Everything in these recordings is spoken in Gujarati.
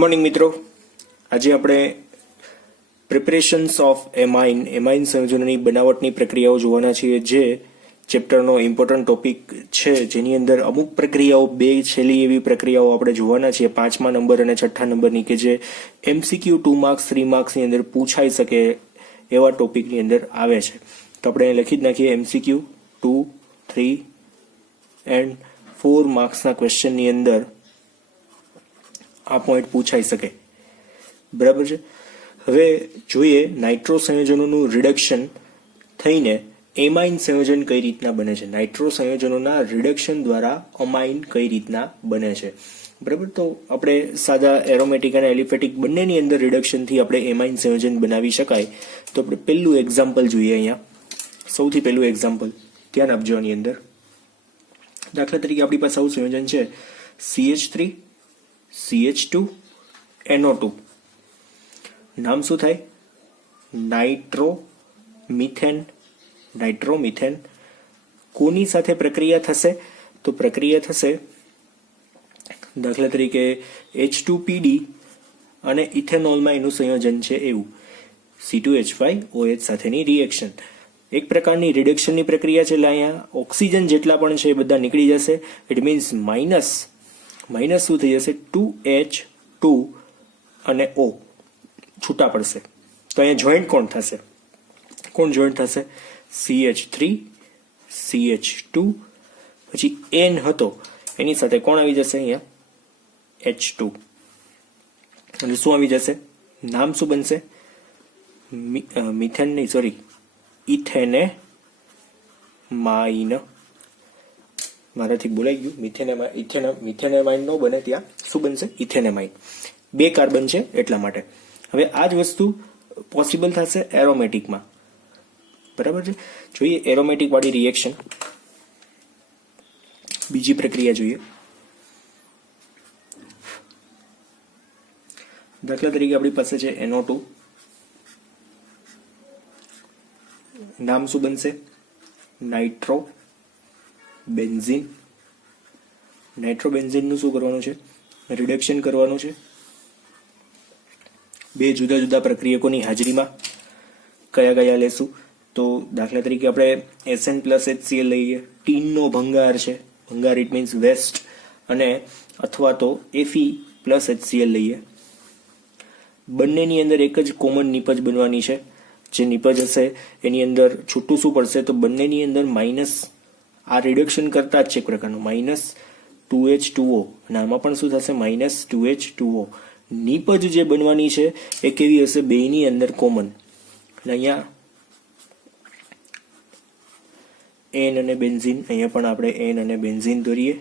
મોર્નિંગ મિત્રો, આજે આપણે પ્રિપરેશન્સ ઓફ એમાઇન સંયોજનોની બનાવટની પ્રક્રિયાઓ જોવાના છીએ, જે ચેપ્ટરનો ઇમ્પોર્ટન્ટ ટોપિક છે, જેની અંદર અમુક પ્રક્રિયાઓ, બે છેલ્લી એવી પ્રક્રિયાઓ આપણે જોવાના છીએ 5મા નંબર અને 6ઠ્ઠા નંબરની, કે જે MCQ 2 માર્ક્સ 3 માર્ક્સની અંદર પૂછાઈ શકે એવા ટોપિકની અંદર આવે છે. તો આપણે લખી જ નાખીએ MCQ 2, 3 એન્ડ 4 માર્ક્સના ક્વેશ્ચનની અંદર આ પોઈન્ટ પૂછાઈ શકે. બરાબર છે. હવે જોઈએ નાઇટ્રો સંયોજનોનું રિડક્શન થઈને એમાઇન સંયોજન કઈ રીતના બને છે. નાઇટ્રો સંયોજનોના રિડક્શન દ્વારા અમાઇન કઈ રીતના બને છે. બરાબર. તો આપણે સાદા એરોમેટિક અને એલિફેટિક બંનેની અંદર રિડક્શનથી આપણે એમાઇન સંયોજન બનાવી શકાય. તો આપણે પહેલું એક્ઝામ્પલ જોઈએ. અહીંયા સૌથી પહેલું એક્ઝામ્પલ ધ્યાન આપજો. આની અંદર દાખલા તરીકે આપણી પાસે આવું સંયોજન છે CH3 CH2 NO2. નામ શું થાય? નાઇટ્રોમિથેન. કોની સાથે પ્રક્રિયા થશે? તો પ્રક્રિયા થશે દાખલા તરીકે H2PD અને ઇથેનોલમાં એનું સંયોજન છે એવું C2H5OH સાથેની રિએક્શન. એક પ્રકારની રિડક્શનની પ્રક્રિયા છે. એટલે અહીંયા ઓક્સિજન જેટલા પણ છે એ બધા નીકળી જશે. ઇટ મીન્સ માઇનસ શું થઈ જશે? 2H2 અને O છૂટા પડશે. તો અહીંયા જોઈન્ટ કોણ થશે? જોઈન્ટ થશે? CH3 CH2 પછી N હતો એની સાથે કોણ આવી જશે? અહીંયા H2. એટલે શું આવી જશે? નામ શું બનશે? મિથેન નહીં, સોરી, ઇથેનેમાઇન. મારાથી બોલાઈ ગયું. મિથેનેમાઇન નો બને, ત્યાં શું બનશે? ઇથેનેમાઇન. 2 કાર્બન છે એટલા માટે. હવે આ જ વસ્તુ પોસિબલ થશે એરોમેટિકમાં. બરાબર છે. જોઈએ એરોમેટિક વાળી રિએક્શન. બીજી પ્રક્રિયા જોઈએ. દાખલા તરીકે આપણી પાસે છે NO2. નામ શું બનશે? નાઇટ્રોબેન્ઝીન. નાઇટ્રોબેન્ઝીનનું શું કરવાનું છે? રિડક્શન કરવાનું છે. 2 જુદા જુદા પ્રક્રિયકોની હાજરીમાં. કયા લેશું? તો દાખલા તરીકે આપણે SN+HCl લઈએ. ટીનનો ભંગાર છે. ભંગાર ઇટ મીન્સ વેસ્ટ. અને અથવા તો Fe+HCl લઈએ. બંનેની અંદર એક જ કોમન નિપજ બનવાની છે. જે નિપજ હશે એની અંદર છૂટું શું પડશે? તો બંનેની અંદર માઇનસ, આ રિડક્શન કરતા જ છે એક પ્રકારનું, -2H2O. અને આમાં પણ શું થશે? -2H2O. નિપજ જે બનવાની છે એ કેવી હશે? બેની અંદર કોમન. અહીંયા N અને બેન્ઝીન, અહીંયા પણ આપણે N અને બેન્ઝીન દોરીએ.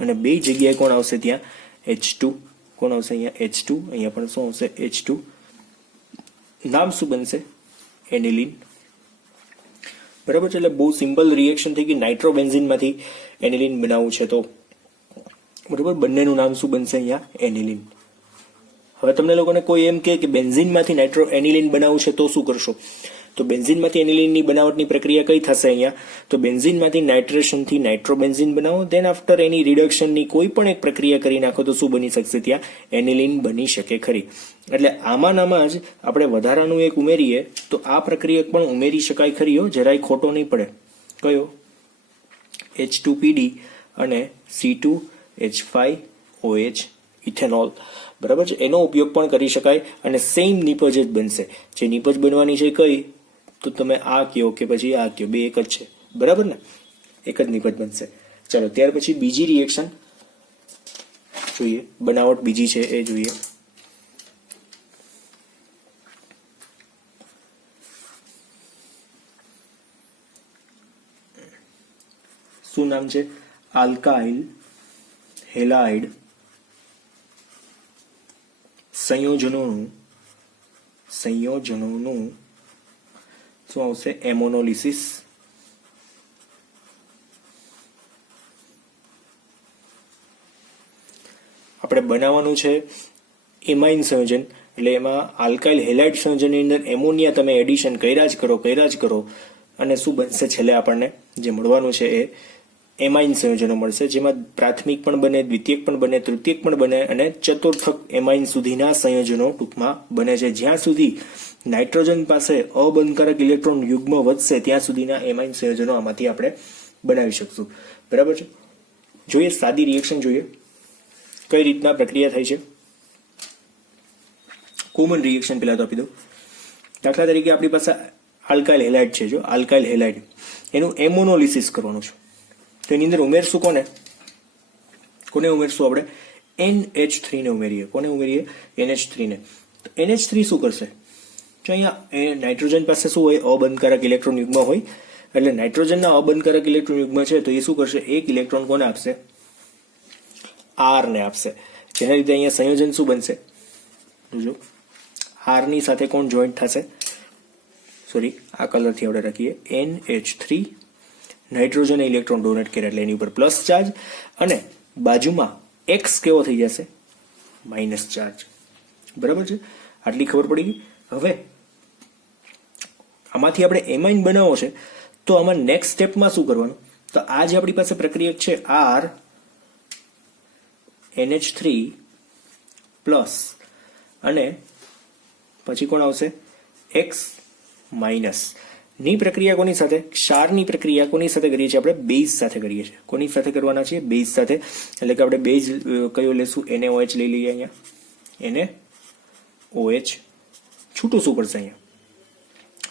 અને બે જગ્યાએ કોણ આવશે? ત્યાં H2. કોણ આવશે? અહીંયા H2. અહીંયા પણ શું આવશે? H2. નામ શું બનશે? એનિલિન. બરાબર છે. એટલે બહુ સિમ્પલ રિએક્શન થઈ ગઈ. નાઇટ્રોબેન્ઝીનમાંથી એનિલિન બનાવવું છે તો બરાબર, બંનેનું નામ શું બનશે? અહીંયા એનિલિન. હવે તમને લોકોને કોઈ એમ કે બેન્ઝીનમાંથી નાઇટ્રો એનિલિન બનાવવું છે તો શું કરશો? તો બેન્ઝીનમાંથી એનિલિનની બનાવટની પ્રક્રિયા કઈ થશે? અહીંયા તો બેન્ઝીનમાંથી નાઇટ્રેશનથી નાઇટ્રોબેન્ઝીન બનાવો. દેન આફ્ટર એની રિડક્શનની કોઈ પણ એક પ્રક્રિયા કરી નાખો તો શું બની શકશે? ત્યાં એનિલિન બની શકે ખરી. એટલે આમાં જ આપણે વધારાનું એક ઉમેરીએ તો આ પ્રક્રિયા પણ ઉમેરી શકાય ખરી. જરાય ખોટો નહીં પડે. કયો? H2PD અને C2H5OH ઇથેનોલ. બરાબર છે. એનો ઉપયોગ પણ કરી શકાય અને સેમ નિપજ જ બનશે. જે નિપજ બનવાની છે કઈ? તો તમે આ કયો કે પછી આ કયો, બે એક જ છે. બરાબર ને? એક જ નિપજ બનશે. ચાલો ત્યાર પછી બીજી રિએક્શન જોઈએ. બનાવટ બીજી છે એ જોઈએ. શું નામ છે? આલ્કાઇલ હેલાઇડ સંયોજનોનું શું આવશે? એમોનોલિસિસ. આપણે બનાવવાનું છે એમાઇન સંયોજન. એટલે એમાં આલ્કાઇલ હેલાઇડ સંયોજનની અંદર એમોનિયા તમે એડિશન કર્યા જ કરો. અને શું બનશે છેલ્લે આપણને જે મળવાનું છે એ એમાઇન સંયોજનો મળશે, જેમાં પ્રાથમિક પણ બને, દ્વિતીયક પણ બને, તૃતીયક પણ બને અને ચતુર્થક એમાઇન સુધીના સંયોજનો ટૂંકમાં બને છે. જ્યાં સુધી નાઇટ્રોજન પાસે અબંધકારક ઇલેક્ટ્રોન યુગ્મ વધશે ત્યાં સુધીના એમાઇન સંયોજનો આમાંથી આપણે બનાવી શકશું. બરાબર છે. જોઈએ સાદી રિએક્શન, જોઈએ કઈ રીતના પ્રક્રિયા થાય છે. કોમન રિએક્શન પેલા તો આપી દઉં. દાખલા તરીકે આપણી પાસે આલ્કાઇલ હેલાઇડ છે. જો આલ્કાઇલ હેલાઇડ એનું એમોનોલિસિસ કરવાનું છે, તો એની અંદર ઉમેરશું કોને ઉમેરશું આપણે? NH3 ને ઉમેરીએ. કોને ઉમેરીએ? NH3 ને. તો NH3 શું કરશે? જો અહીંયા નાઇટ્રોજન પાસે શું હોય? અબંધકારક ઇલેક્ટ્રોન યુગ્મ હોય. એટલે નાઇટ્રોજનના અબંધકારક ઇલેક્ટ્રોન યુગ્મ છે, તો એ શું કરશે? એક ઇલેક્ટ્રોન કોને આપશે? R ને આપશે. જેના લીધે અહીંયા સંયોજન શું બનશે? જો R ની સાથે કોણ જોઈન્ટ થશે? સોરી, આ કલરથી આપણે લખીએ NH3. નાઇટ્રોજન ઇલેક્ટ્રોન ડોનેટ કરે એટલે એની ઉપર પ્લસ ચાર્જ, અને બાજુમાં X કેવો થઈ જશે? Minus charge. બરાબર છે. આટલી ખબર પડી ગઈ. હવે આમાંથી આપણે એમાઇન બનાવવો છે, તો આમાં નેક્સ્ટ સ્ટેપમાં શું કરવાનું? તો આ જે આપણી પાસે પ્રક્રિયક છે R NH3 પ્લસ અને પછી કોણ આવશે? X માઇનસ ની પ્રક્રિયા કોની સાથે? ક્ષારની પ્રક્રિયા કોની સાથે કરીએ છીએ? આપણે બેઝ સાથે કરીએ છીએ. કોની સાથે કરવાના છીએ? બેઝ સાથે. એટલે કે આપણે બેઝ કયો લેશું? NaOH લઈ લઈએ. અહીંયા NaOH છૂટું શું પડશે અહીંયા?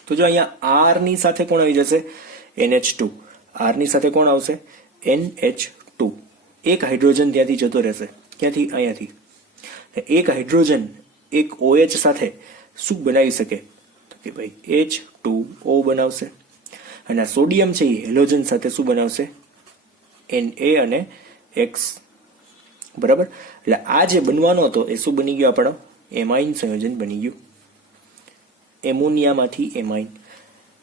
તો જો અહીંયા R ની સાથે કોણ આવી જશે? NH2. R ની સાથે કોણ આવશે? NH2. એક હાઇડ્રોજન ત્યાંથી જતો રહેશે. ક્યાંથી? અહીંયાથી. એક હાઇડ્રોજન એક OH સાથે શું બનાવી શકે? તો કે ભાઈ H2O બનાવશે. અને આ સોડિયમ છે એ હેલોજન સાથે શું બનાવશે? Na અને X. બરાબર. એટલે આ જે બનવાનો હતો એ શું બની ગયો? આપણો એમાઇન સંયોજન બની ગયું. એમોનિયામાંથી એમાઇન.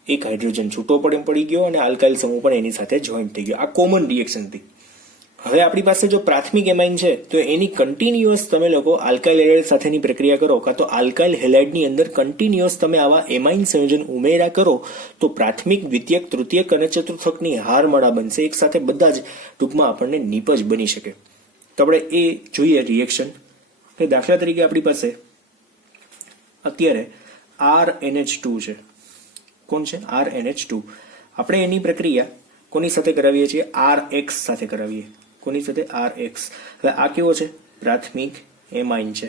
એક હાઇડ્રોજન છૂટો પડી ગયો અને આલ્કાઇલ સમૂહ પણ એની સાથે જોઈન્ટ થઈ ગયો. આ કોમન રિએક્શન હતી. હવે આપણી પાસે જો પ્રાથમિક એમાઇન છે, તો એની કન્ટિન્યુઅસ તમે લોકો આલ્કાઇલ હેલાઇડ સાથેની પ્રક્રિયા કરો, કાં તો આલ્કાઇલ હેલાઇડની અંદર કન્ટિન્યુઅસ તમે આવા એમાઇન સંયોજન ઉમેરા કરો, તો પ્રાથમિક, દ્વિતીયક, તૃતીયક અને ચતુર્થકની હારમાળા બનશે. એક સાથે બધા જ ટૂંકમાં આપણને નિપજ બની શકે. તો આપણે એ જોઈએ રિએક્શન. દાખલા તરીકે આપણી પાસે અત્યારે RNH2 છે. કોણ છે? RNH2. આપણે એની પ્રક્રિયા કોની સાથે કરાવીએ છીએ? RX સાથે કરાવીએ. કોની સાથે? RX. હવે આ કેવો છે? પ્રાથમિક એમાઇન છે.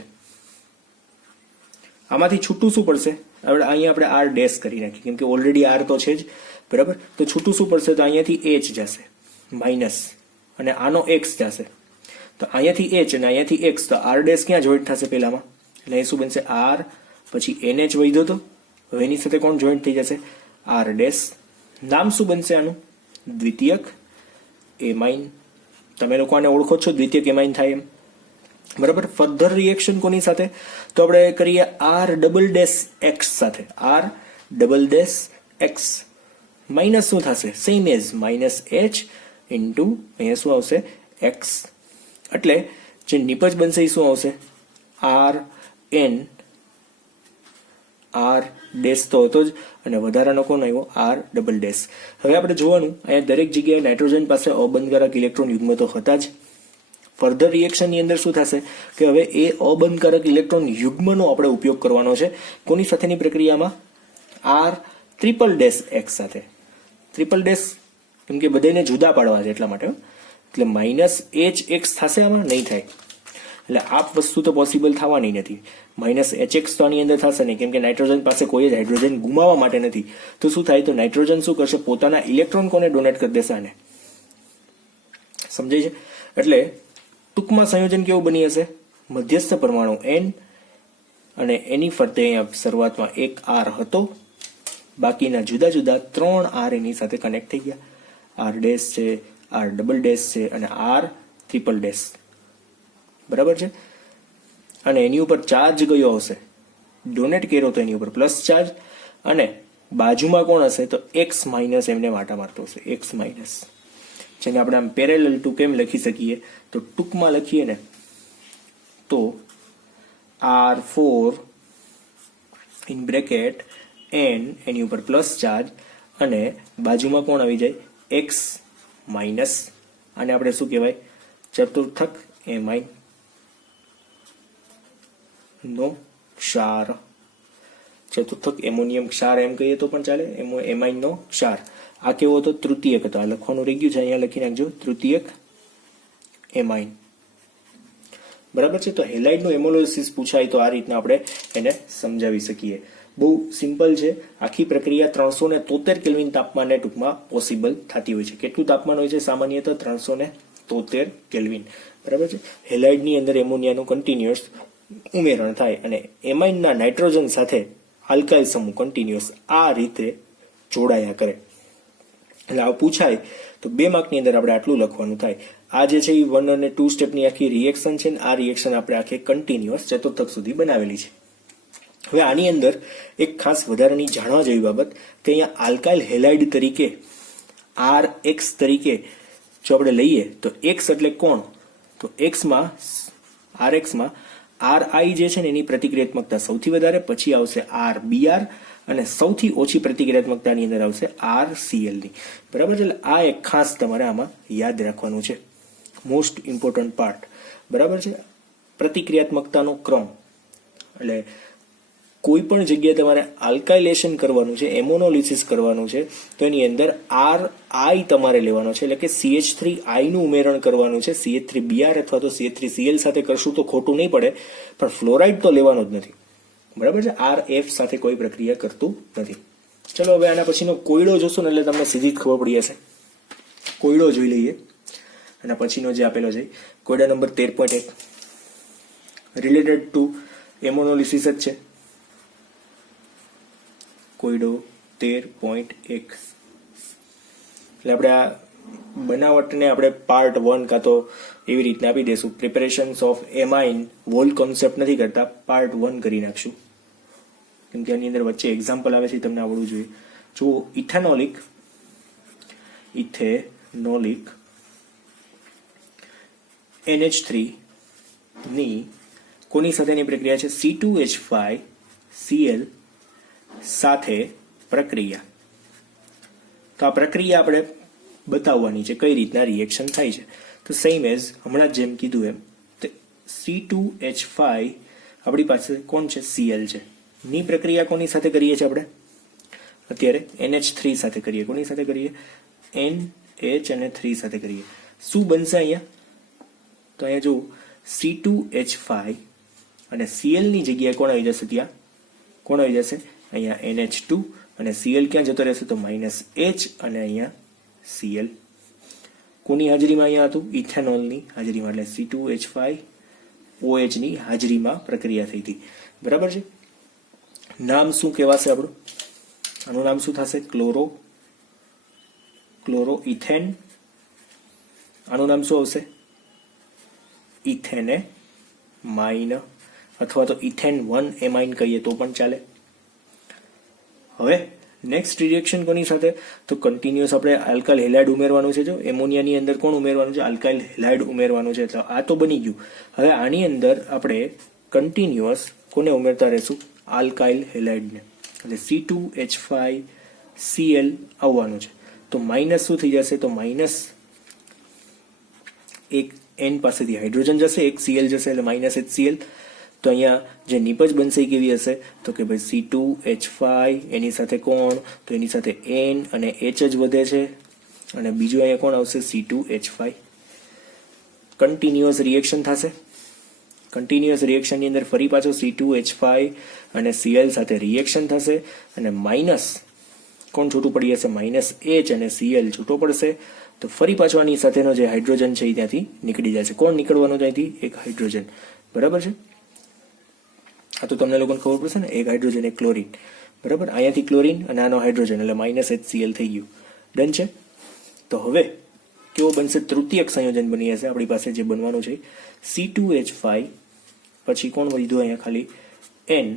આમાંથી છૂટું શું પડશે? હવે અહીંયા આપણે R ડેશ કરી નાખીએ, કેમ કે ઓલરેડી R તો છે જ. બરાબર. તો છૂટું શું પડશે? તો અહીંયાથી H જશે માઇનસ, અને આનો X જશે. તો અહીંયાથી H અને અહીંયાથી X, તો R ડેશ ક્યાં જોઈન્ટ થશે પહેલામાં? એટલે એ શું બનશે? R પછી NH વધ્યો તો હવે એની સાથે કોણ જોઈન્ટ થઈ જશે? R dash. નામ શું બનશે આનું? દ્વિતીયક એમાઇન. તમે લોકો આને ઓળખો છો, દ્વિતીયક એમાઇન થાય એમ. બરાબર. ફર્ધર રિએક્શન કોની સાથે? તો આપણે કરીએ R ડબલ ડેશ X સાથે. R double dash X minus શું થશે? Same as minus H into અહીંયા શું આવશે? X. એટલે જે નિપજ બનશે એ શું આવશે? R N. R ડેશ તો હતો જ, અને વધારાનો કોણ આવ્યો? R double dash. હવે આપણે જોવાનું, અહીંયા દરેક જગ્યાએ નાઇટ્રોજન પાસે અબંધકારક ઇલેક્ટ્રોન યુગ્મ તો હતા જ. ફર્ધર રિએક્શનની અંદર શું થશે કે હવે એ અબંધકારક ઇલેક્ટ્રોન યુગ્મનો આપણે ઉપયોગ કરવાનો છે. કોની સાથેની પ્રક્રિયામાં? R ટ્રિપલ ડેશ X સાથે. ટ્રિપલ ડેશ કેમ કે બધાને જુદા પાડવા છે એટલા માટે. એટલે માઇનસ HX થશે, આમાં નહીં થાય. એટલે આ વસ્તુ તો પોસિબલ થવાની નથી. માઇનસ HX તો આની અંદર થશે નહીં, કેમ કે નાઇટ્રોજન પાસે કોઈ જ હાઇડ્રોજન ગુમાવવા માટે નથી. તો શું થાય? તો નાઇટ્રોજન શું કરશે? પોતાના ઇલેક્ટ્રોન કોને ડોનેટ કરી દેશે? આને. સમજાય છે? એટલે ટૂંકમાં સંયોજન કેવું બની હશે? મધ્યસ્થ પરમાણુ N અને એની ફરતે અહીંયા શરૂઆતમાં એક R હતો, બાકીના જુદા જુદા 3 R એની સાથે કનેક્ટ થઈ ગયા. R ડેશ છે, R ડબલ ડેશ છે અને R ટ્રિપલ ડેશ. બરાબર છે. અને એની ઉપર ચાર્જ કયો હશે? ડોનેટ કર્યો તો એની ઉપર પ્લસ ચાર્જ, અને બાજુમાં કોણ હશે? તો X માઇનસ એમને વાટા મારતો હશે. X માઇનસ, જેને આપણે આમ પેરેલલ ટુ કેમ લખી શકીએ? તો ટૂંકમાં લખીએ ને તો R4 ઇન બ્રેકેટ N એની ઉપર પ્લસ ચાર્જ, અને બાજુમાં કોણ આવી જાય? X માઇનસ આને આપણે શું કહેવાય? ચતુર્થક એમાઇન નો ક્ષાર. ચતુર્થક એમોનિયમ ક્ષાર એમ કહીએ તો પણ ચાલે, એમાઇન નો ક્ષાર. આ કેવો હતો? તૃતીયક હતો. આ લખવાનું રહી ગયું છે, અહીંયા લખી નાખજો, તૃતીયક એમાઇન. બરાબર છે. તો હેલાઇડનું એમોલોસિસ પૂછાય તો આ રીતના આપણે એને સમજાવી શકીએ. બહુ સિમ્પલ છે. આખી પ્રક્રિયા 373 કેલ્વિન તાપમાને ટૂંકમાં પોસિબલ થતી હોય છે. કેટલું તાપમાન હોય છે સામાન્યતઃ? 373 કેલ્વિન. બરાબર છે. હેલાઇડની અંદર એમોનિયાનું કન્ટિન્યુઅસ ઉમેરણ થાય અને એમાઇનના નાઇટ્રોજન સાથે આલ્કાઇલ સમૂહ કન્ટિન્યુઅસ આ રીતે જોડાયા કરે. એટલે આ પૂછાય તો 2 માર્કની અંદર આપણે આટલું લખવાનું થાય. આ જે છે એ 1 અને 2 સ્ટેપની આખી રિએક્શન છે ને આ રિએક્શન આપણે આખી કન્ટિન્યુઅસ ચતુર્થક સુધી બનાવેલી છે. હવે આની અંદર એક ખાસ વધારાની જાણવા જેવી બાબત કે અહીંયા આલ્કાઇલ હેલાઇડ તરીકે RX તરીકે જો આપણે લઈએ તો X એટલે કોણ? તો Xમાં RXમાં RI જે છે ને એની પ્રતિક્રિયાત્મકતા સૌથી વધારે, પછી આવશે RBr અને સૌથી ઓછી પ્રતિક્રિયાત્મકતાની અંદર આવશે RCl ની. બરાબર છે. એટલે આ એક ખાસ તમારે આમાં યાદ રાખવાનું છે, મોસ્ટ ઇમ્પોર્ટન્ટ પાર્ટ. બરાબર છે. પ્રતિક્રિયાત્મકતાનો ક્રમ એટલે કોઈ પણ જગ્યાએ તમારે આલ્કાઇલેશન કરવાનું છે, એમોનોલિસિસ કરવાનું છે તો એની અંદર RI તમારે લેવાનો છે, એટલે કે CH3I નું ઉમેરણ કરવાનું છે. CH3Br અથવા તો CH3Cl સાથે કરશું તો ખોટું નહીં પડે, પણ ફ્લોરાઇડ તો લેવાનો જ નથી. બરાબર છે. RF સાથે કોઈ પ્રક્રિયા કરતું નથી. ચલો હવે આના પછીનો કોયડો જોશું ને એટલે તમને સીધી જ ખબર પડી જશે. કોયડો જોઈ લઈએ. આના પછીનો જે આપેલો છે કોયડા નંબર 13.1 રિલેટેડ ટુ એમોનોલિસિસ જ છે. કોયડો 13.1 એટલે આપણે આ બનાવટને આપણે પાર્ટ 1 કાં તો એવી રીતના આપી દઈશું. Preparations of amine wall concept નથી કરતા, પાર્ટ 1 કરી નાખશું, કેમ કે આની અંદર વચ્ચે એક્ઝામ્પલ આવે છે, તમને આવડવું જોઈએ. જો ઇથેનોલિક NH3 ની કોની સાથેની પ્રક્રિયા છે? C2H5Cl સાથે પ્રક્રિયા. તો આ પ્રક્રિયા આપણે બતાવવાની છે કઈ રીતના રિએક્શન થાય છે. તો સેમ એઝ હમણાં જેમ કીધું એમ C2H5 આપણી પાસે કોણ છે? Cl છે. ની પ્રક્રિયા કોની સાથે કરીએ છીએ આપણે અત્યારે? NH3 સાથે કરીએ. કોની સાથે કરીએ? NH અને 3 સાથે કરીએ. શું બનશે અહીંયા? તો અહીંયા જો C2H5 અને Cl ની જગ્યાએ કોણ આવી જશે? ત્યાં કોણ આવી જશે? અહીંયા NH2 અને Cl ક્યાં જતો રહેશે? તો -H અને અહીંયા Cl. કોની હાજરીમાં અહીંયા હતું? ઇથેનોલની હાજરીમાં, એટલે C2H5OH ની હાજરીમાં પ્રક્રિયા થઈ હતી. બરાબર છે. નામ શું કહેવાશે આપણું? આનું નામ શું થશે? ક્લોરોઇથેન. આનું નામ શું આવશે? ઇથેનેમાઇન અથવા તો ઇથેન 1 એમાઇન કહીએ તો પણ ચાલે. હવે નેક્સ્ટ રિએક્શન કોની સાથે? તો કન્ટિન્યુઅસ આપણે આલ્કાઇલ હેલાઇડ ઉમેરવાનું છે. જો એમોનિયાની અંદર કોણ ઉમેરવાનું છે? આલ્કાઇલ હેલાઇડ ઉમેરવાનું છે. તો આ તો બની ગયું. હવે આની અંદર આપણે કન્ટિન્યુઅસ કોને ઉમેરતા રહેશું? આલ્કાઇલ હેલાઇડને. એટલે C2H5Cl આવવાનું છે. તો માઇનસ શું થઈ જશે? તો માઇનસ એક N પાસેથી હાઇડ્રોજન જશે, એક Cl જશે, એટલે -HCl. તો અહીંયા જે નીપજ બનશે એ કેવી હશે? તો કે ભાઈ C2H5 એની સાથે કોણ? તો એની સાથે N અને H જ વધે છે, અને બીજું અહીંયા કોણ આવશે? C2H5. કન્ટિન્યુઅસ રિએક્શન થશે. કન્ટિન્યુઅસ રિએક્શનની અંદર ફરી પાછો C2H5 અને Cl સાથે રિએક્શન થશે, અને માઇનસ કોણ છૂટું પડી જશે? -H અને Cl છૂટો પડશે. તો ફરી પાછો આની સાથેનો જે હાઇડ્રોજન છે એ ત્યાંથી નીકળી જશે. કોણ નીકળવાનું ત્યાંથી? એક હાઇડ્રોજન. બરાબર છે. આ તો તમને લોકોને ખબર પડશે ને, એક હાઇડ્રોજન એક ક્લોરીન. બરાબર. અહીંયાથી ક્લોરીન અને આનો હાઇડ્રોજન એટલે -HCl થઈ ગયું. ડન છે. તો હવે કેવો બનશે? તૃતીયક સંયોજન બની જશે આપણી પાસે જે બનવાનું છે. C2H5 પછી કોણ વધ્યું? અહીંયા ખાલી N,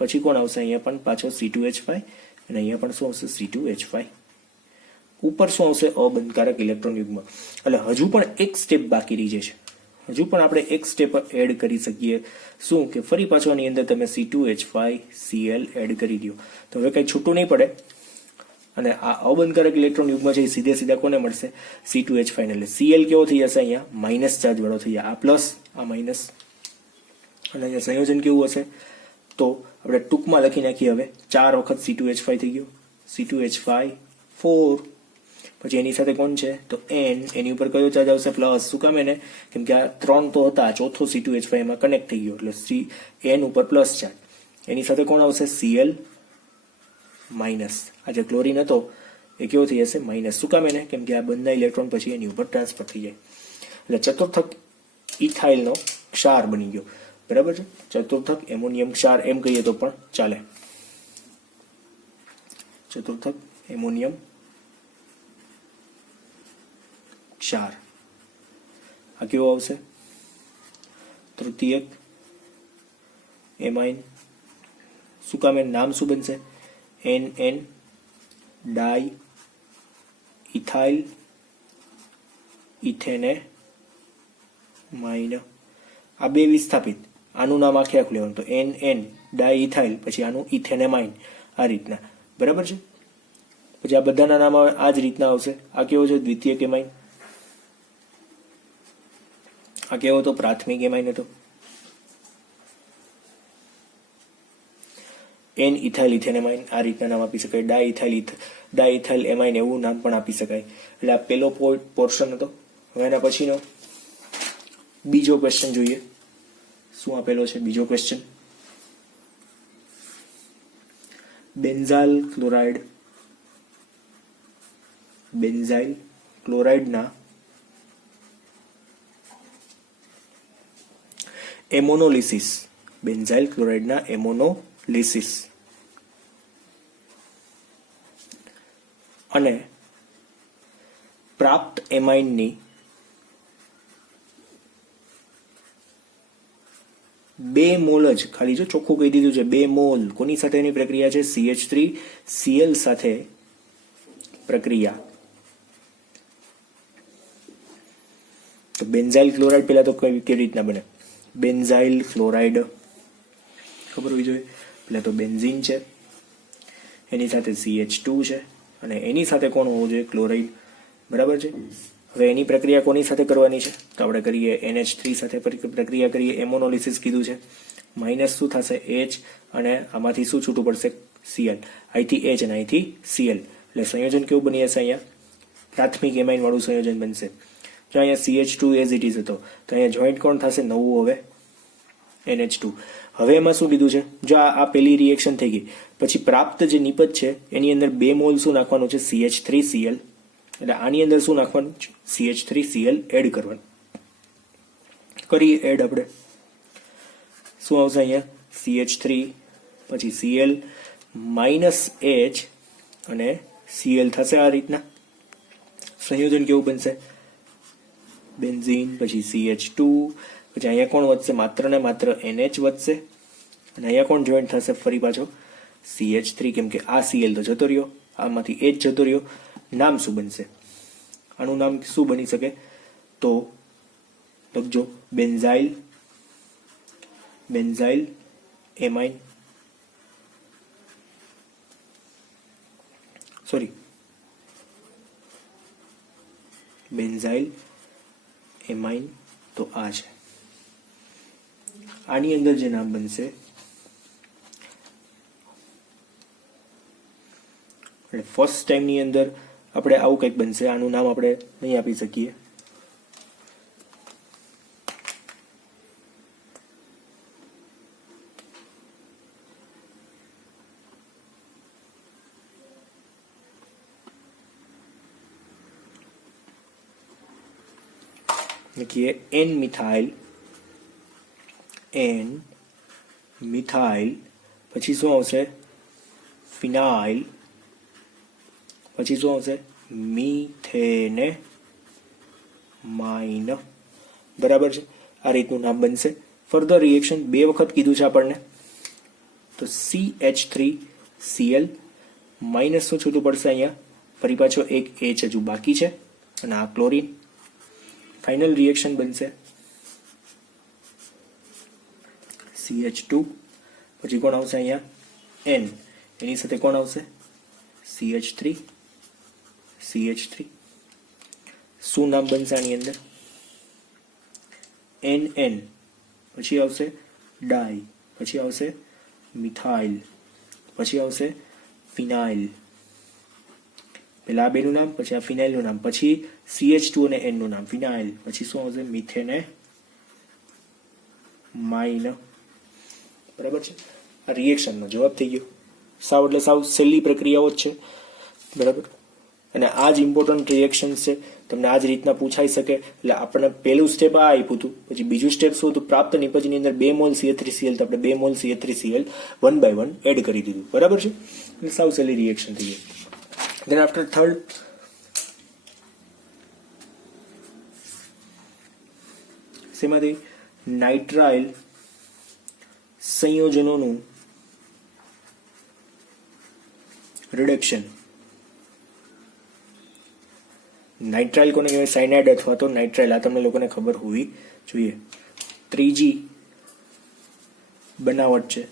પછી કોણ આવશે? અહીંયા પણ પાછો C2H5 અને અહીંયા પણ શું આવશે? C2H5. ઉપર શું આવશે? અબંધકારક ઇલેક્ટ્રોન યુગ્મ. એટલે હજુ પણ એક સ્ટેપ બાકી રહી જશે. હજુ પણ આપણે એક સ્ટેપ એડ કરી શકીએ. શું? કે ફરી પાછો આની અંદર તમે C2H5Cl એડ કરી દો. તો હવે કંઈ છૂટું નહીં પડે. અને આ અબંધકારક ઇલેક્ટ્રોન યુગ્મ છે એ સીધે સીધા કોને મળશે? C2H5 એટલે Cl કેવો થઈ જશે? અહીંયા માઇનસ ચાર્જ વાળો થઈ જાય, આ પ્લસ આ માઇનસ, અને અહીંયા સંયોજન કેવું હશે? તો આપણે ટૂંકમાં લખી નાખીએ હવે 4 વખત C2H5 થઈ ગયો, C2H5 4, પછી એની સાથે કોણ છે? તો N, એની ઉપર કયો ચાર્જ આવશે? પ્લસ. શું કામ એને? કેમ કે આ 3 તો હતા, ચોથો C2H5 એમાં કનેક્ટ થઈ ગયો એટલે N ઉપર પ્લસ ચાર્જ. એની સાથે કોણ આવશે? Cl minus. આ જે ક્લોરીન હતો એ કેવો થઈ જશે? માઇનસ. શું કામ એને? કેમ કે આ બંને ઇલેક્ટ્રોન પછી એની ઉપર ટ્રાન્સફર થઈ જાય એટલે ચતુર્થક ઇથાઇલનો ક્ષાર બની ગયો. બરાબર છે? ચતુર્થક એમોનિયમ ક્ષાર એમ કહીએ તો પણ ચાલે. ચતુર્થક એમોનિયમ ક્ષાર આ કેવો આવશે? તૃતીયક એમાઇન. શું કામ? એનું નામ શું બનશે? NN ડાઈ ઇથાઇલ ઇથેને માઇન. આ બે વિસ્થાપિત, આનું નામ આખે આખું લેવાનું, તો NN ડાઈ ઇથાઇલ, પછી આનું ઇથેનેમાઇન, આ રીતના. બરાબર છે? પછી આ બધાના નામ આ જ રીતના આવશે. આ કેવો છે? દ્વિતીયક એમાઇન. આ કેવો હતો? પ્રાથમિક એમાઇન હતો. N ઇથાઇલ ઇથેનેમાઇન, આ રીતના નામ આપી શકાય. ડાઇથાઇલ એમાઇન એવું નામ પણ આપી શકાય. એટલે આ પેલો પોર્શન હતો. હવે એના પછીનો બીજો ક્વેશ્ચન જોઈએ. શું આપેલો છે બીજો ક્વેશ્ચન? બેન્ઝાઇલ ક્લોરાઇડના એમોનોલિસિસ. બેન્ઝાઇલ ક્લોરાઇડના એમોનોલિસિસ અને પ્રાપ્ત એમાઇનની બે મોલ જ, ખાલી જો ચોખ્ખું કહી દીધું છે, 2 મોલ. કોની સાથેની પ્રક્રિયા છે? CH3Cl સાથે પ્રક્રિયા. તો બેન્ઝાઇલ ક્લોરાઇડ પેલા તો કેવી રીતના બને? બેન્ઝાઇલ ક્લોરાઇડ ખબર હોવી જોઈએ. પેલા તો બેન્ઝીન છે, એની સાથે CH2 છે, અને એની સાથે કોણ હોવું જોઈએ? ક્લોરાઇડ. બરાબર છે? હવે એની પ્રક્રિયા કોની સાથે કરવાની છે? તો આપણે કરીએ NH3 સાથે પ્રક્રિયા કરીએ. એમોનોલિસિસ કીધું છે. માઇનસ શું થશે? H, અને આમાંથી શું છૂટું પડશે? Cl. અહીંથી H અને અહીંથી Cl, એટલે સંયોજન કેવું બની જશે? અહીંયા પ્રાથમિક એમાઇન વાળું સંયોજન બનશે. જો અહીંયા CH2 એઝ ઇટ ઇઝ હતો, તો અહીંયા જોઈન્ટ કોણ થશે? નવું હવે NH2. હવે એમાં શું લીધું છે? જો આ પેલી રિએક્શન થઈ ગઈ, પછી પ્રાપ્ત જે નિપજ છે એની અંદર 2 મોલ શું નાખવાનું છે? CH3Cl. એટલે આની અંદર શું નાખવાનું? CH3Cl એડ કરવાનું. કરીએ એડ આપણે. શું આવશે અહીંયા? CH3 પછી Cl માઇનસ H અને Cl થશે આ રીતના. સંયોજન કેવું બનશે? બેન્ઝીન, પછી CH2, પછી અહીંયા કોણ વધશે? માત્ર ને માત્ર NH વધશે, અને અહીંયા કોણ જોઈન્ટ થશે? ફરી પાછો CH3, કેમ કે આ Cl તો જતો રહ્યો, આમાંથી H જતો રહ્યો. નામ શું બનશે? આનું નામ શું બની શકે? તો લખજો બેન્ઝાઇલ એમાઇન, બેન્ઝાઇલ એમાઇન. તો આ છે. આની અંદર જે નામ બનશે એટલે ફર્સ્ટ ટાઈમની અંદર આપણે આવું કંઈક બનશે. આનું નામ આપણે નહીં આપી શકીએ. લખીએ N મિથાઇલ, પછી શું આવશે? ફિનાઇલ, પછી શું આવશે? મિથેનેમાઇન. બરાબર છે? આ રીતનું નામ બનશે. ફર્ધર રિએક્શન 2 વખત કીધું છે આપણને, તો CH3Cl માઇનસ શું છૂટું પડશે? અહીંયા ફરી પાછો એક H હજુ બાકી છે, અને આ ક્લોરીન. ફાઇનલ રિએક્શન બનશે CH2, પછી કોણ આવશે? અહીંયા N, એની સાથે કોણ આવશે? CH3 CH3 શું નામ બનશે આની અંદર? NN, પછી આવશે ડાઈ, પછી આવશે મિથાઇલ, પછી આવશે ફિનાઇલ. પેલા આ બેનું નામ, પછી આ ફિનાઇલનું નામ, પછી CH2 અને N નું નામ ફિનાઇલ, પછી શું આવશે? મિથેને માઇન. બરાબર છે. આ રિએક્શનનો જવાબ થઈ ગયો. સાવ એટલે સાવ સહેલી પ્રક્રિયાઓ જ છે. બરાબર. અને આ જ ઇમ્પોર્ટન્ટ રિએક્શન છે. તમને આ જ રીતના પૂછાઈ શકે. એટલે આપણને પહેલું સ્ટેપ આ આપ્યું હતું. પછી બીજું સ્ટેપ શું હતું? પ્રાપ્ત નિપજની અંદર 2 મોલ CH3Cl તો આપણે 2 મોલ CH3Cl 1 by 1 એડ કરી દીધું. બરાબર છે. એટલે સાવ સહેલી રિએક્શન થઈ ગઈ. ધેન આફ્ટર થર્ડ, શેમાંથી? નાઇટ્રાઇલ સંયોજનોનું રિડક્શન. નાઇટ્રાઇલ કોને કહેવાય? સાયનાઇડ અથવા તો નાઇટ્રાઇલ. આ તમને લોકોને ખબર હોવી જોઈએ. ત્રીજી બનાવટ છે.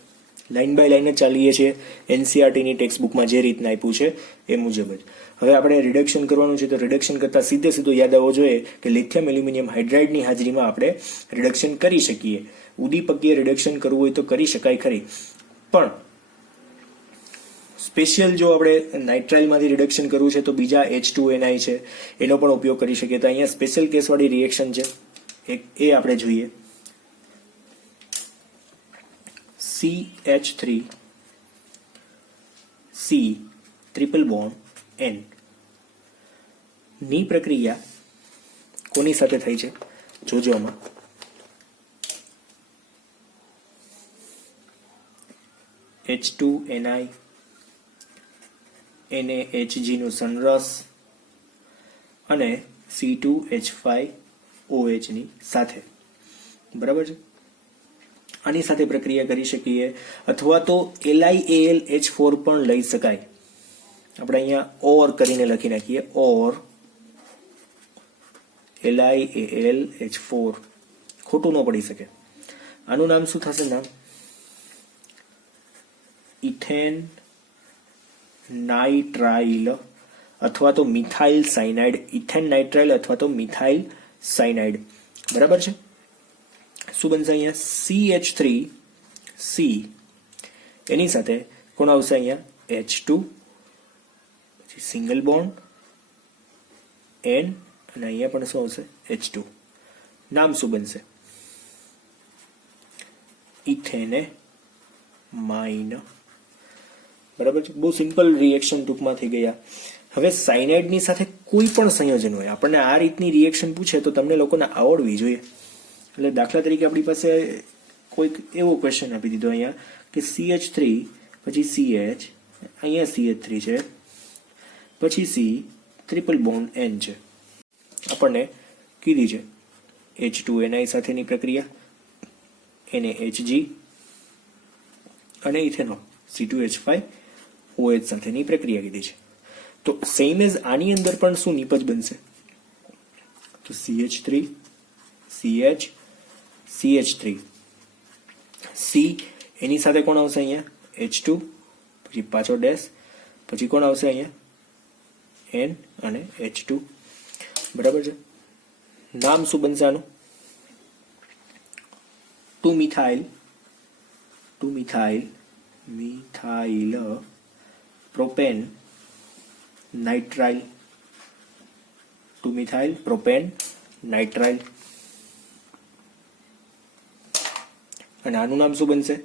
લાઈન બાય લાઈન જ ચાલીએ છીએ એનસીઆરટીની ટેક્સ્ટ બુકમાં જે રીતના આપ્યું છે એ મુજબ જ. હવે આપણે રિડક્શન કરવાનું છે, તો રિડક્શન કરતા સીધું યાદ આવવો જોઈએ કે લિથિયમ એલ્યુમિનિયમ હાઇડ્રાઇડની હાજરીમાં આપણે રિડક્શન કરી શકીએ. ઉદીપકીય રિડક્શન કરવું હોય તો કરી શકાય ખરી, પણ સ્પેશિયલ જો આપણે નાઇટ્રાઇલમાંથી રિડક્શન કરવું છે તો બીજા H2NI છે એનો પણ ઉપયોગ કરી શકીએ. તો અહીંયા સ્પેશિયલ કેસવાળી રિએક્શન છે એ આપણે જોઈએ. CH3 C triple bond N ની પ્રક્રિયા કોની સાથે થઈ છે જોજો. આમાં H2NI NaHG નું સંરસ અને C2H5OH ની સાથે. બરાબર છે. આની સાથે પ્રક્રિયા કરી શકીએ, અથવા તો LiAlH4 પણ લઈ શકાય. આપણે અહીંયા ઓર કરીને લખી નાખીએ, ઓર LiAlH4 ખોટું ન પડી શકે. આનું નામ શું થશે? નામ ઇથેન નાઇટ્રાઇલ અથવા તો મિથાઇલ સાયનાઇડ. ઇથેન નાઇટ્રાઇલ અથવા તો મિથાઇલ સાયનાઇડ. બરાબર છે. શું બનશે અહીંયા? CH3C એની સાથે કોણ આવશે? અહીંયા H2, પછી સિંગલ બોન્ડ N, અને અહીંયા પણ શું આવશે? H2. નામ શું બનશે? ઇથેને માઇન. બરાબર છે. બહુ સિમ્પલ રિએક્શન ટૂંકમાં થઈ ગયા. હવે સાયનાઇડની સાથે કોઈ પણ સંયોજન હોય, આપણને આ રીતની રિએક્શન પૂછે તો તમને લોકોને આવડવી જોઈએ. એટલે દાખલા તરીકે આપણી પાસે કોઈક એવો ક્વેશ્ચન આપી દીધો અહીંયા કે CH3 પછી CH, અહીંયા CH3 છે, પછી C ટ્રિપલ બોન્ડ N છે. આપણને કીધી છે H2NI સાથેની પ્રક્રિયા, NaHG અને ઇથેનોલ C2H5OH સાથેની પ્રક્રિયા કીધી છે. તો સેમ એઝ આની અંદર પણ શું નિપજ બનશે? તો CH3 CH CH3 C એની સાથે કોણ આવશે? અહીંયા H2, પછી પાછો ડેશ, પછી કોણ આવશે? અહીંયા N અને H2. બરાબર છે. નામ શું બનશે આનું? 2 methyl propane nitrile. 2 methyl propane nitrile. અને આનું નામ શું બનશે?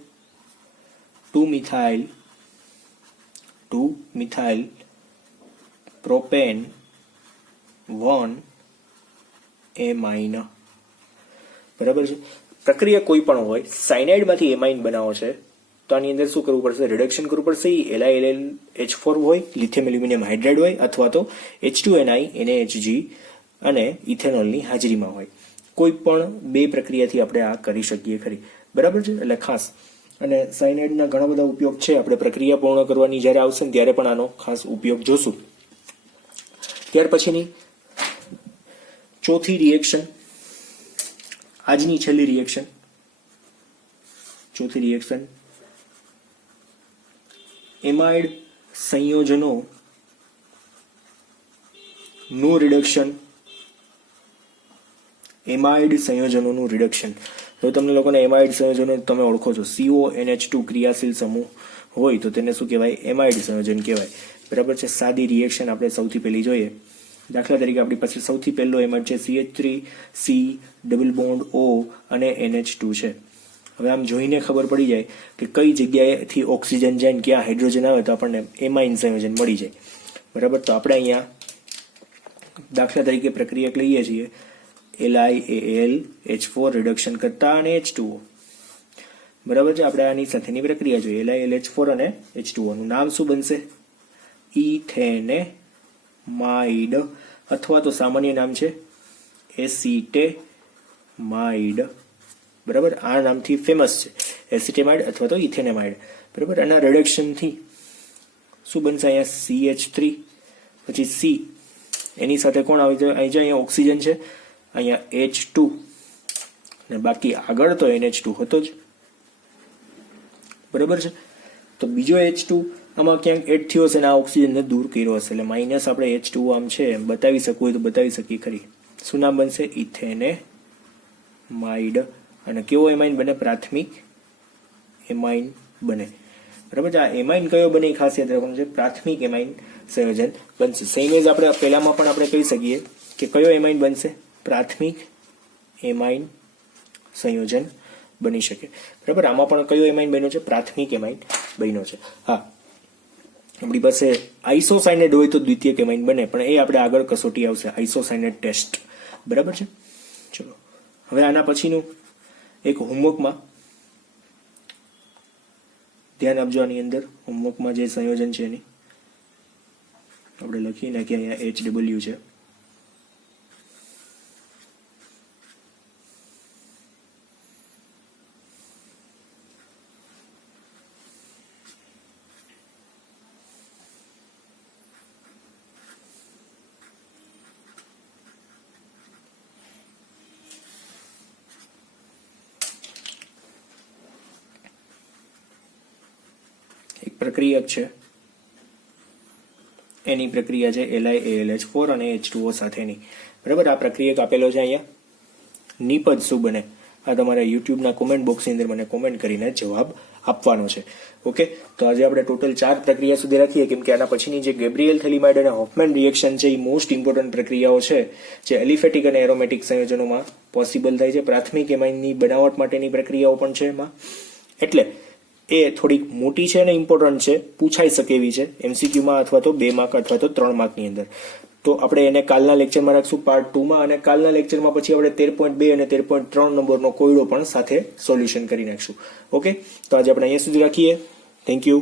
2 મિથાઇલ પ્રોપેન 1 બરાબર છે. પ્રક્રિયા કોઈ પણ હોય, સાયનાઇડમાંથી એમાઇન બનાવો છે તો આની અંદર શું કરવું પડશે? રિડક્શન કરવું પડશે. LiAlH4 હોય, લિથિયમ એલ્યુમિનિયમ હાઇડ્રાઇડ હોય, અથવા તો H2NI NaHG અને ઇથેનોલની હાજરીમાં હોય. કોઈ પણ બે પ્રક્રિયાથી આપણે આ કરી શકીએ ખરી. બરાબર છે. એટલે ખાસ, અને સાયનાઇડના ઘણા બધા ઉપયોગ છે. આપણે પ્રક્રિયા પૂર્ણ કરવાની જ્યારે આવશે ને ત્યારે પણ આનો ખાસ ઉપયોગ જોશું. ત્યાર પછીની ચોથી રિએક્શન, આજની છેલ્લી રિએક્શન, ચોથી રિએક્શન, એમાઇડ સંયોજનો નું રિડક્શન, એમાઇડ સંયોજનોનું રિડક્શન. જો તમને લોકોને એમાઇડ સંયોજનો તમે ઓળખો છો, CONH2 ક્રિયાશીલ સમૂહ હોય તો તેને શું કહેવાય? એમાઇડ સંયોજન કહેવાય. બરાબર છે. સાદી રિએક્શન આપણે સૌથી પહેલી જોઈએ. દાખલા તરીકે આપણી પાસે સૌથી પહેલો એમાઇડ છે CH3, C, double bond O અને NH2 છે. હવે આમ જોઈને ખબર પડી જાય કે કઈ જગ્યાએથી ઓક્સિજન જાય ક્યાં હાઇડ્રોજન આવે તો આપણને એમાઇન સંયોજન મળી જાય. બરાબર. તો આપણે અહીંયા દાખલા તરીકે પ્રક્રિયા લઈએ છીએ LiAlH4 રિડક્શન કરતા અને H2O. બરાબર છે. આપણે આની સાથેની પ્રક્રિયા જોઈએ. LiAlH4 અને H2O નું નામ શું બનશે? ઇથેનેમાઇડ, અથવા તો સામાન્ય નામ છે એસિટેમાઇડ. બરાબર. આ નામથી ફેમસ છે, એસિટેમાઇડ અથવા તો ઇથેનેમાઇડ. બરાબર. આના રિડક્શનથી શું બનશે? અહીંયા CH3 પછી C, એની સાથે કોણ આવે છે? અહીંયા ઓક્સિજન છે, અહીંયા H2 ને બાકી આગળ તો NH2 હતો જ. બરાબર છે. તો બીજો H2 આમાં ક્યાંક એડ થયો હશે ને આ ઓક્સિજનને દૂર કર્યો હશે, એટલે માઇનસ આપણે H2 આમ છે એમ બતાવી શકવું હોય તો બતાવી શકીએ ખરી. શું નામ બનશે? ઇથેનેમાઇડ. અને કેવો એમાઇન બને? પ્રાથમિક એમાઇન બને. બરાબર છે. આ એમાઇન કયો બને ખાસ યાદ રાખવાનું છે, પ્રાથમિક એમાઇન સંયોજન બનશે. સેમ એજ આપણે પહેલામાં પણ આપણે કહી શકીએ કે કયો એમાઇન બનશે? પ્રાથમિક એમાઇન સંયોજન બની શકે. બરાબર. આમાં પણ કયો એમાઇન બન્યો છે? પ્રાથમિક એમાઇન બન્યો છે. હા, આપણી પાસે આઇસોસાયનેટ હોય તો દ્વિતીયક એમાઇન બને, પણ એ આપણે આગળ કસોટી આવશે, આઇસોસાયનેટ ટેસ્ટ. બરાબર છે. ચલો હવે આના પછીનું એક હોમવર્કમાં ધ્યાન આપજો. આની અંદર હોમવર્કમાં જે સંયોજન છે એની આપણે લખી નાખીએ. અહીંયા HW છે. પ્રક્રિયક છે એની પ્રક્રિયા છે LiAlH4 અને H2O સાથેની. બરાબર. આ પ્રક્રિયક આપેલો છે અહીંયા. નિપજ શું બને? આ તમારે યુટ્યુબના કોમેન્ટ બોક્સની અંદર મને કોમેન્ટ કરીને જવાબ આપવાનો છે. ઓકે. તો આજે આપણે ટોટલ 4 પ્રક્રિયા સુધી રાખીએ, કેમ કે આના પછીની જે ગેબ્રિએલ થેલિમાઇડ અને હોફમેન રિએક્શન છે એ મોસ્ટ ઇમ્પોર્ટન્ટ પ્રક્રિયાઓ છે જે એલિફેટિક અને એરોમેટિક સંયોજનોમાં પોસિબલ થાય છે. પ્રાથમિક એમાઇનની બનાવટ માટેની પ્રક્રિયાઓ પણ છે એમાં, એટલે એ થોડીક મોટી છે અને ઇમ્પોર્ટન્ટ છે, પૂછાઈ શકે એવી છે MCQમાં અથવા તો 2 માર્ક અથવા તો 3 માર્કની અંદર. તો આપણે એને કાલના લેક્ચરમાં રાખશું પાર્ટ 2માં, અને કાલના લેક્ચરમાં પછી આપણે 13.2 અને 13.3 નંબરનો કોયડો પણ સાથે સોલ્યુશન કરી નાખશું. ઓકે. તો આજે આપણે અહીંયા સુધી રાખીએ. Thank you.